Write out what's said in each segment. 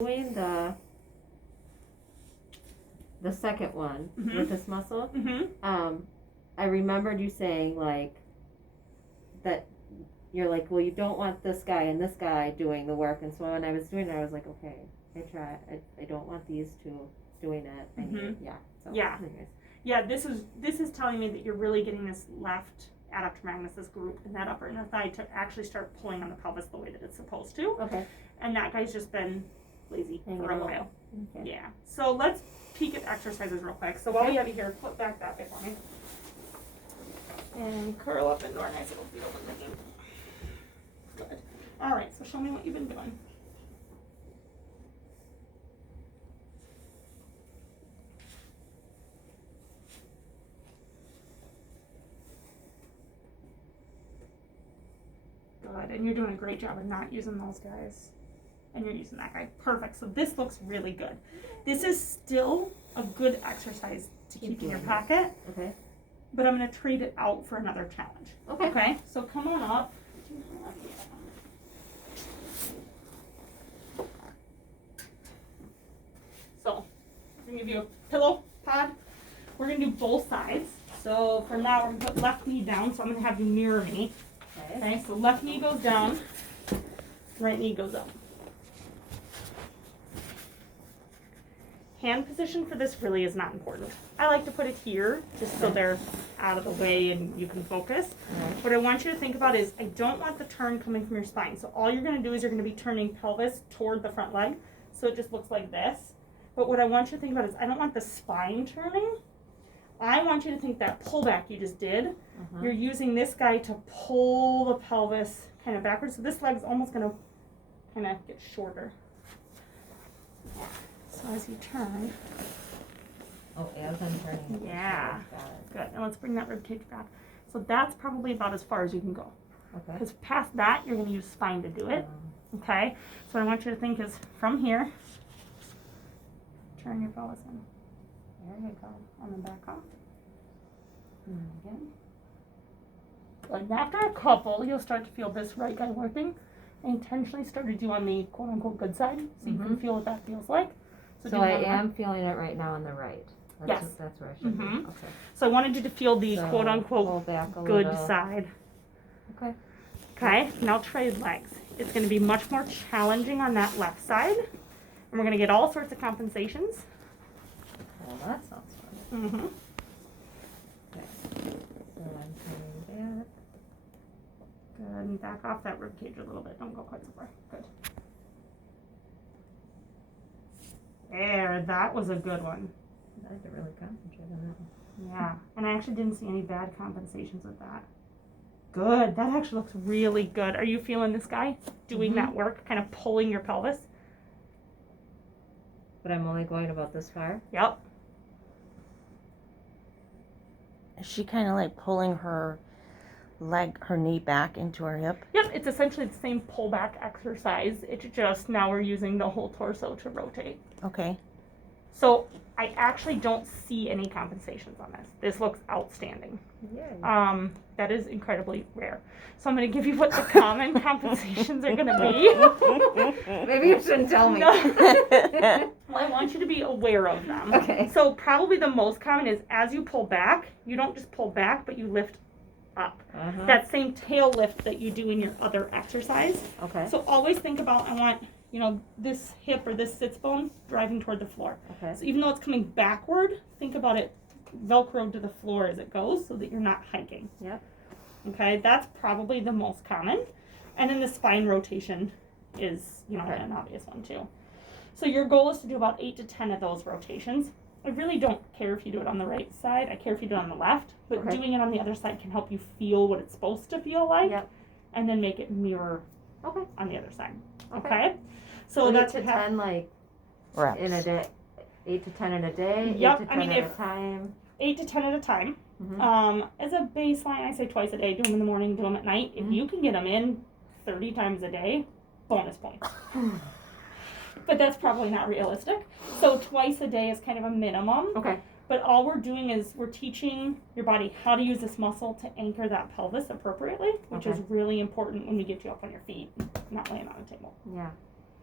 Doing the second one with this muscle, I remembered you saying like that you're like, well, you don't want this guy and this guy doing the work, and so when I was doing it, I was like, okay, I don't want these two doing it. I need, Yeah, this is telling me that you're really getting this left adductor magnus, this group in that upper inner thigh to actually start pulling on the pelvis the way that it's supposed to. Okay. And that guy's just been lazy for a while. Okay. Yeah. So let's peek at exercises real quick. So while we have you here, flip back that way for me. And curl up into our nice little field of thinking. Good. All right, so show me what you've been doing. Good, and you're doing a great job of not using those guys. And you're using that guy. Perfect. So this looks really good. This is still a good exercise to keep in your pocket. Okay. But I'm going to trade it out for another challenge. Okay. Okay? So come on up. So, I'm going to give you a pillow pod. We're going to do both sides. So for now, we're going to put left knee down. So I'm going to have you mirror me. Okay, so left knee goes down, right knee goes up. Hand position for this really is not important. I like to put it here just so they're out of the way and you can focus. What I want you to think about is I don't want the turn coming from your spine. So all you're going to do is you're going to be turning pelvis toward the front leg. So it just looks like this. But what I want you to think about is I don't want the spine turning. I want you to think that pullback you just did, you're using this guy to pull the pelvis kind of backwards. So this leg's almost going to kind of get shorter. So as you turn. Oh, as I'm turning. Yeah. Got it. Good. And let's bring that rib cage back. So that's probably about as far as you can go. Okay. Because past that, you're going to use spine to do it. Okay? So what I want you to think is from here, turn your pelvis in. There you go. And then back off. And then again. And after a couple, you'll start to feel this right guy working. I intentionally started you on the quote unquote good side so you can feel what that feels like. So I am feeling it right now on the right. That's Yes. That's where I should be. Okay. So I wanted you to feel the So quote unquote pull back a good little. side. Okay. Okay, now trade legs. It's going to be much more challenging on that left side. And we're going to get all sorts of compensations. Well, that sounds fun. Okay. So I'm turning back. Good, and back off that rib cage a little bit. Don't go quite so far. Good. There, that was a good one. I had to really concentrate on that one. Yeah, and I actually didn't see any bad compensations with that. Good, that actually looks really good. Are you feeling this guy doing that work, kind of pulling your pelvis? But I'm only going about this far? Yep. Is she kind of like pulling her knee back into her hip? Yep, it's essentially the same pullback exercise. It's just now we're using the whole torso to rotate. Okay. So I actually don't see any compensations on this. This looks outstanding. Yeah. That is incredibly rare. So I'm going to give you what the common compensations are going to be. Maybe you shouldn't tell me. No. Well, I want you to be aware of them. Okay. So probably the most common is as you pull back, you don't just pull back, but you lift up. That same tail lift that you do in your other exercise. Okay. So always think about, I want, this hip or this sits bone driving toward the floor. Okay. So even though it's coming backward, think about it Velcroed to the floor as it goes so that you're not hiking. Yep. Okay, that's probably the most common. And then the spine rotation is, an obvious one too. So your goal is to do about 8 to 10 of those rotations. I really don't care if you do it on the right side. I care if you do it on the left. But doing it on the other side can help you feel what it's supposed to feel like. Yep. And then make it mirror on the other side. Okay? So So 8 that's to 10 like Reps. in a day. 8 to 10 in a day. Yep, 8 to I 10 mean, at a if- time. 8 to 10 at a time. As a baseline, I say twice a day. Do them in the morning, do them at night. If you can get them in 30 times a day, bonus points. But that's probably not realistic. So twice a day is kind of a minimum. Okay. But all we're doing is we're teaching your body how to use this muscle to anchor that pelvis appropriately, which is really important when we get you up on your feet, not laying on a table. Yeah.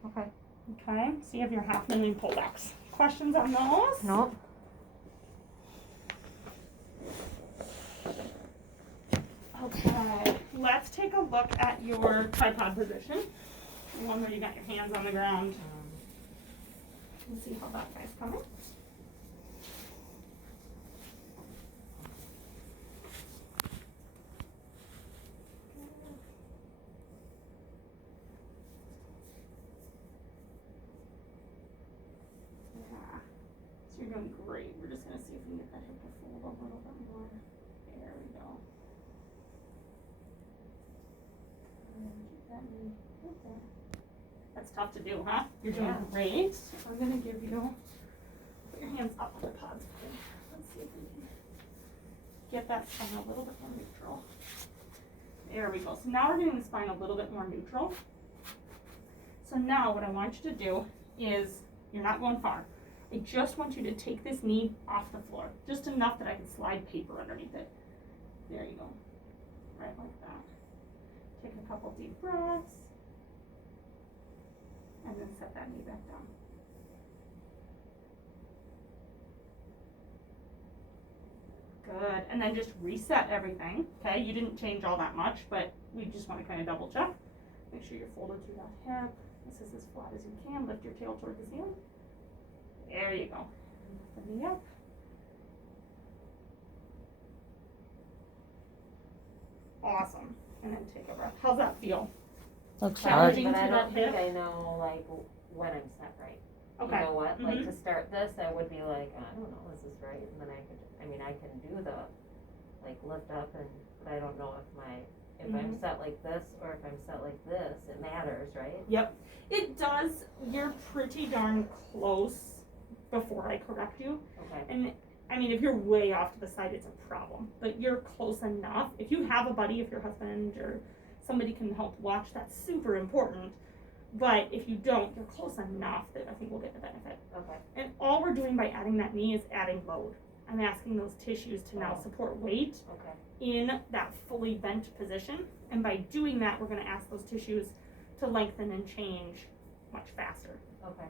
Okay. Okay, so you have your 500,000 pullbacks. Questions on those? Nope. Okay, let's take a look at your tripod position. The one where you got your hands on the ground. Let's see how that guy's coming. Yeah. So you're doing great. We're just gonna see if we can get that hip to fold a little bit more. There we go. That's tough to do, huh? You're doing Yeah. great. I'm gonna give you, put your hands up on the pods. Let's see if we can get that spine a little bit more neutral. There we go. So now we're getting the spine a little bit more neutral. So now what I want you to do is, you're not going far. I just want you to take this knee off the floor. Just enough that I can slide paper underneath it. There you go. Right like that. Take a couple deep breaths. And then set that knee back down. Good. And then just reset everything. Okay, you didn't change all that much, but we just want to kind of double check. Make sure you're folded through that hip. This is as flat as you can. Lift your tail toward the ceiling. There you go. Lift the knee up. Awesome. And then take a breath. How's that feel? Looks Challenging. hard. But I to don't that think hip? I know like when I'm set right. Okay. You know what? Like Mhm. to start this, I would be like, I don't know, this is right, and then I can do the like lift up, but I don't know if I'm set like this or if I'm set like this. It matters, right? Yep. It does. You're pretty darn close before I correct you. Okay. And I mean, if you're way off to the side, it's a problem. But you're close enough. If you have a buddy, if your husband or somebody can help watch, that's super important. But if you don't, you're close enough that I think we'll get the benefit. Okay. And all we're doing by adding that knee is adding load. I'm asking those tissues to now Oh. support weight Okay. in that fully bent position. And by doing that, we're going to ask those tissues to lengthen and change much faster. Okay.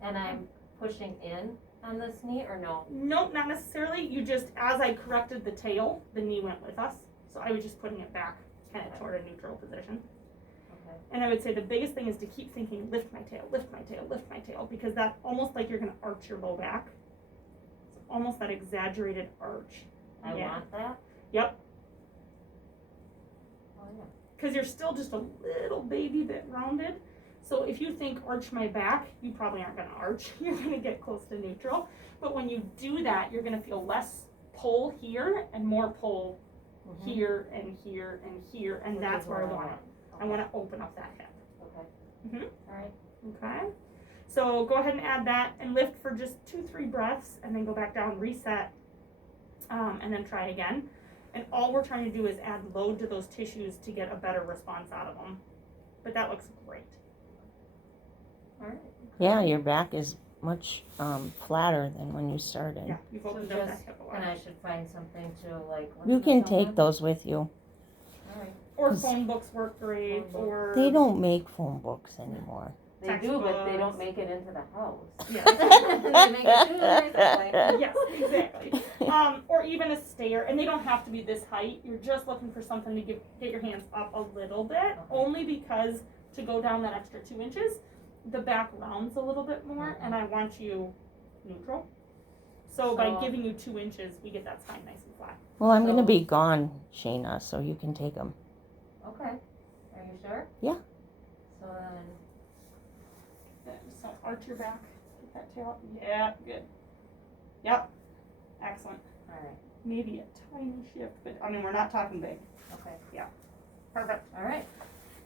And I'm pushing in on this knee or no? Nope, not necessarily. You just, as I corrected the tail, the knee went with us. So I was just putting it back kind of toward a neutral position. Okay. And I would say the biggest thing is to keep thinking, lift my tail, lift my tail, lift my tail, because that's almost like you're going to arch your low back. It's almost that exaggerated arch. I Yeah. want that? Yep. Oh yeah. Because you're still just a little baby bit rounded. So if you think arch my back, you probably aren't going to arch. You're going to get close to neutral. But when you do that, you're going to feel less pull here and more pull Mhm. here and here and here. And Which that's is where I what want it. I want to open up that hip. Okay. Mhm. All right. Okay. So go ahead and add that and lift for just 2-3 breaths and then go back down, reset, and then try again. And all we're trying to do is add load to those tissues to get a better response out of them. But that looks great. All right. Yeah, your back is much flatter than when you started. Yeah, you've So opened up that just, hip a and lot. I should find something to like. You listen can to take someone? those with you. All right. Or 'cause phone books work great, Phone book. or They don't make phone books anymore. They do, but they Textbooks. don't make it into the house. Yeah. They make it too nice. Yes, exactly. Or even a stair, and they don't have to be this height. You're just looking for something to get your hands up a little bit, only because to go down that extra 2 inches, the back rounds a little bit more, and I want you neutral. So by So- giving you 2 inches, we get that spine nice and flat. Well, I'm So- gonna be gone, Shayna, so you can take them. Okay. Are you sure? Yeah. So then, So arch your back, get that tail up. Yeah, good. Yep, excellent. all right. Maybe a tiny shift, but I mean, we're not talking big. Okay. Perfect. All right.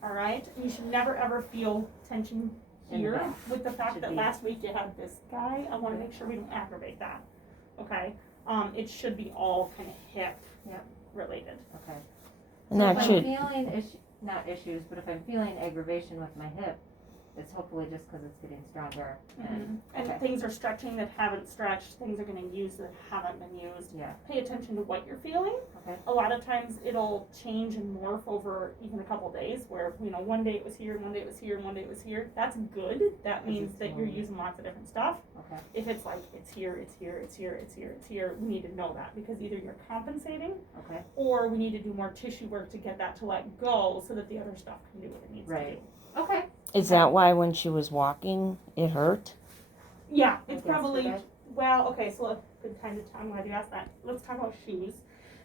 All right. You should never ever feel tension In the here back. with the fact Should that be- last week you had this guy. I want to make sure we don't aggravate that. Okay. It should be all kind of hip related. Okay. And So that if should, I'm feeling not issues, but if I'm feeling aggravation with my hip, it's hopefully just because it's getting stronger. And okay. things are stretching that haven't stretched, things are getting used that haven't been used. Yeah. Pay attention to what you're feeling. Okay. A lot of times it'll change and morph over even a couple days where, you know, one day it was here, and one day it was here, and one day it was here. That's good. That means that you're using lots of different stuff. Okay. If it's like, it's here, it's here, it's here, it's here, it's here, we need to know that because either you're compensating Okay. or we need to do more tissue work to get that to let go so that the other stuff can do what it needs to do. Okay. Is that why when she was walking, it hurt? Yeah, it's Like probably, yesterday? well, okay, so a good time to, I'm glad you asked that. Let's talk about shoes.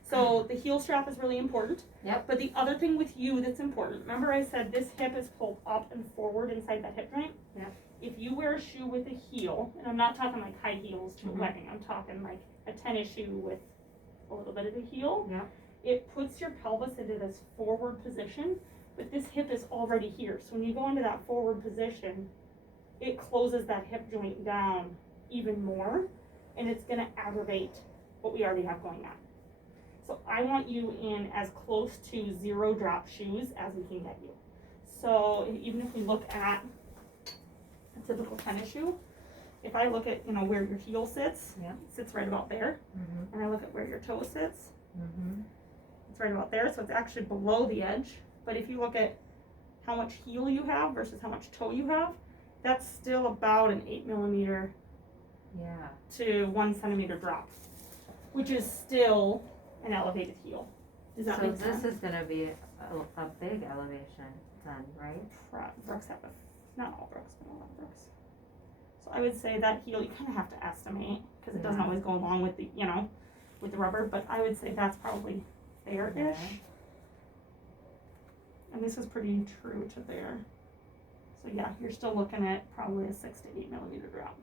So the heel strap is really important. Yep. But the other thing with you that's important, remember I said this hip is pulled up and forward inside that hip joint? Yep. If you wear a shoe with a heel, and I'm not talking like high heels to a Mhm. wedding, I'm talking like a tennis shoe with a little bit of a heel. Yep. It puts your pelvis into this forward position, but this hip is already here. So when you go into that forward position, it closes that hip joint down even more, and it's gonna aggravate what we already have going on. So I want you in as close to zero drop shoes as we can get you. So even if we look at a typical tennis shoe, if I look at, you know, where your heel sits, Yeah. it sits right about there, Mm-hmm. and I look at where your toe sits, Mm-hmm. it's right about there, so it's actually below the edge. But if you look at how much heel you have versus how much toe you have, that's still about an 8 millimeter Yeah. to 1 centimeter drop, which is still an elevated heel. Does that So make this sense? is gonna be a big elevation then, right? Brooks have not all Brooks, but a lot of Brooks. So I would say that heel, you kind of have to estimate, because it doesn't Yeah. always go along with the, you know, with the rubber, but I would say that's probably there-ish. Okay. And this is pretty true to there. So yeah, you're still looking at probably a 6 to 8 millimeter drop.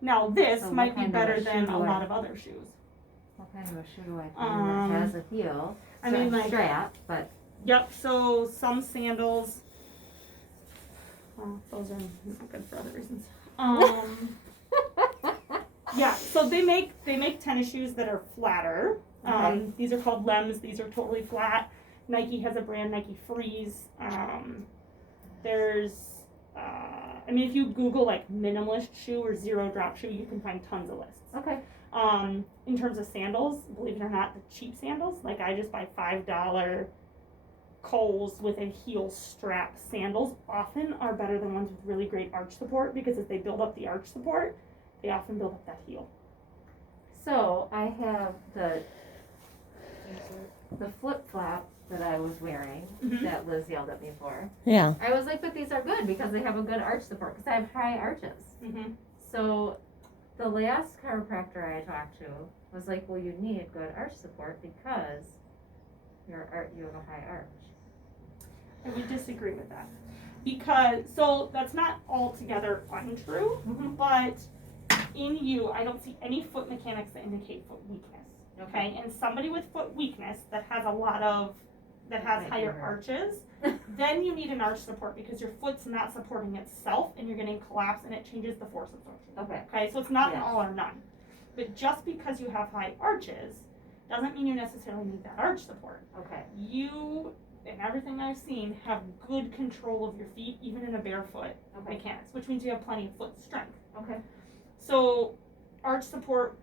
Now this So might what be kind of better a than shoe a do I- lot of other shoes. What kind of a shoe do I find that has a heel? I mean, like, strap, but yep, so some sandals, well, those are not good for other reasons. Yeah, so they make tennis shoes that are flatter. Okay. These are called Lems. These are totally flat. Nike has a brand, Nike Freeze. There's, I mean, if you Google like minimalist shoe or zero drop shoe, you can find tons of lists. okay. In terms of sandals, believe it or not, the cheap sandals, like I just buy $5 Kohl's with a heel strap sandals, often are better than ones with really great arch support, because as they build up the arch support, they often build up that heel. So I have the flip flop that I was wearing Mhm. that Liz yelled at me for. Yeah. I was like, but these are good because they have a good arch support because I have high arches. Mm-hmm. So the last chiropractor I talked to was like, well, you need good arch support because you have a high arch. I would disagree with that. Because, so that's not altogether untrue, Mhm. but in you, I don't see any foot mechanics that indicate foot weakness. Okay, and somebody with foot weakness that has Might be higher her. arches, then you need an arch support because your foot's not supporting itself and you're getting collapse and it changes the force absorption. Okay. Okay, so it's not an Yes. all or none. But just because you have high arches doesn't mean you necessarily need that arch support. Okay. You, in everything I've seen, have good control of your feet, even in a barefoot Okay. mechanics, which means you have plenty of foot strength. Okay. So arch support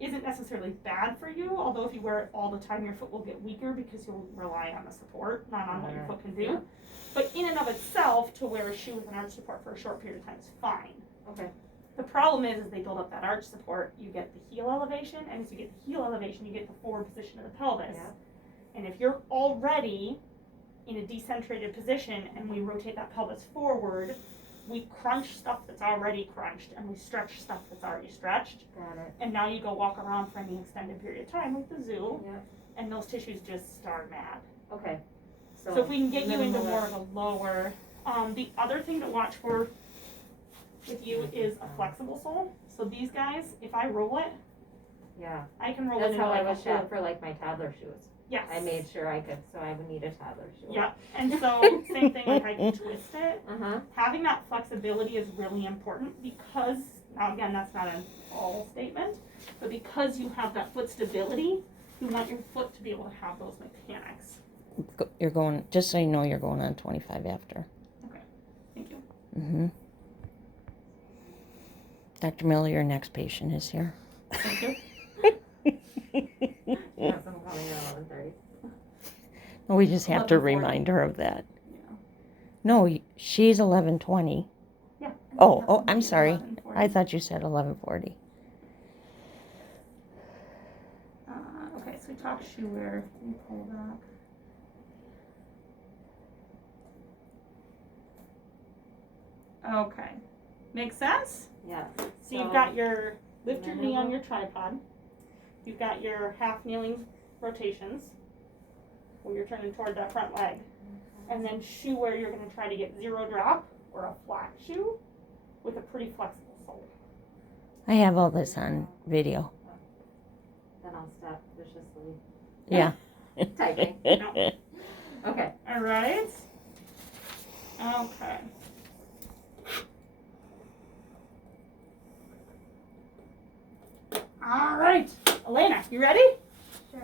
isn't necessarily bad for you, although if you wear it all the time, your foot will get weaker because you'll rely on the support, not on what your foot can do. Yeah. But in and of itself, to wear a shoe with an arch support for a short period of time is fine. Okay. The problem is they build up that arch support, you get the heel elevation, and as you get the heel elevation, you get the forward position of the pelvis. Yeah. And if you're already in a decentrated position and we rotate that pelvis forward, we crunch stuff that's already crunched and we stretch stuff that's already stretched. Got it. And now you go walk around for any extended period of time like the zoo, Yeah. and those tissues just start mad. Okay. So if we can get you into minimalist. more of a lower, the other thing to watch for with you is a flexible sole. So these guys, if I roll it, Yeah. I can roll That's it into how I like a was shooting hole. for like my toddler shoes. Yes. I made sure I could, so I would need a toddler shoe. Yeah, and so same thing, like I can twist it. Uh-huh. Having that flexibility is really important because, now again, that's not an all statement, but because you have that foot stability, you want your foot to be able to have those mechanics. You're going, just so you know, you're going on 25 after. Thank Mm-hmm. Dr. Miller, your next patient is here. Thank you. Yes, I'm coming at 11:30. We just have to 11:40. remind her of that. Yeah. No, she's 11:20. Yeah. Oh, I'm sorry. 11:40. I thought you said 11:40. Okay, so we talked shoe wear. Let me pull back. Okay. Make sense? Yeah. So you've got your lift your knee on your tripod. You've got your half kneeling rotations where you're turning toward that front leg. And then shoe where you're going to try to get zero drop or a flat shoe with a pretty flexible sole. I have all this on video. Then I'll stop viciously Yeah. typing. No. Okay. All right. Okay. All right. Elena, you ready? Sure.